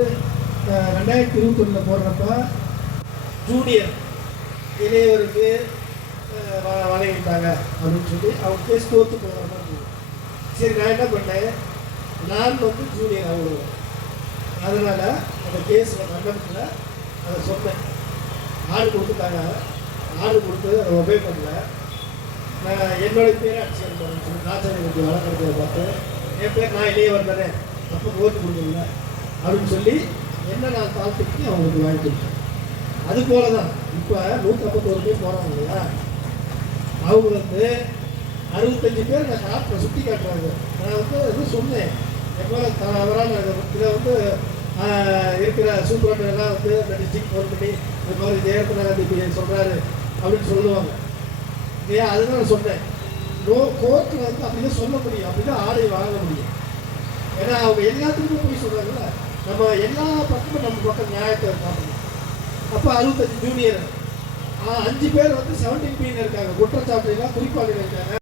2021 போடுறப்ப ஜூனியர் இளையவருக்கு வழங்கிட்டாங்க அப்படின்னு சொல்லி அவங்க கேஸ் தோற்று போகிற மாதிரி இருந்தது. சரி, நான் என்ன பண்ணேன், நான் ஜூனியர் அவ்வளோ, அதனால் அந்த கேஸில் மண்டபத்தில் அதை சொன்னேன். ஆர்டர் கொடுத்துட்டாங்க, ஆர்டர் கொடுத்து அதை ஒபே பண்ணல. நான் என்னுடைய பேரை அடிச்சு சொல்லி ராஜாணி கொஞ்சம் வழங்குறத பார்த்து என் பேர் நான் இளையவர் தானே, அப்போ ஓட்டு கொடுக்கல அப்படின்னு சொல்லி என்ன நான் தாழ்த்துக்கு அவங்களுக்கு வாங்கி கொடுத்தேன். அது போல தான் இப்போ 151 பேர் போகிறாங்க இல்லையா, அவங்க 65 பேர் நான் காட்டில் சுற்றி காட்டுறாங்க. நான் எதுவும் சொன்னேன், எப்போ தவறான இதை இருக்கிற சூப்பரண்டெல்லாம் அந்த டிஸ்ட்ரிக்ட் ஃபோன் பண்ணி இந்த மாதிரி ஜெயலலிதா சொல்கிறாரு அப்படின்னு சொல்லுவாங்க இல்லையா. அதுதான் நான் சொன்னேன். கோர்ட்டில் அப்படிதான் சொல்ல முடியும், அப்படிதான் ஆடை வாங்க முடியும். ஏன்னா அவங்க எல்லாத்துக்குமே போய் சொல்கிறாங்கல்ல, நம்ம எல்லா பக்கமும் நம்ம பக்கம் நியாயத்தை பார்க்கணும். அப்போ 65 ஜூனியர் 5 பேர் 17 இருக்காங்க, குற்றச்சாட்டுலாம் குறிப்பாளர்கள் இருக்காங்க.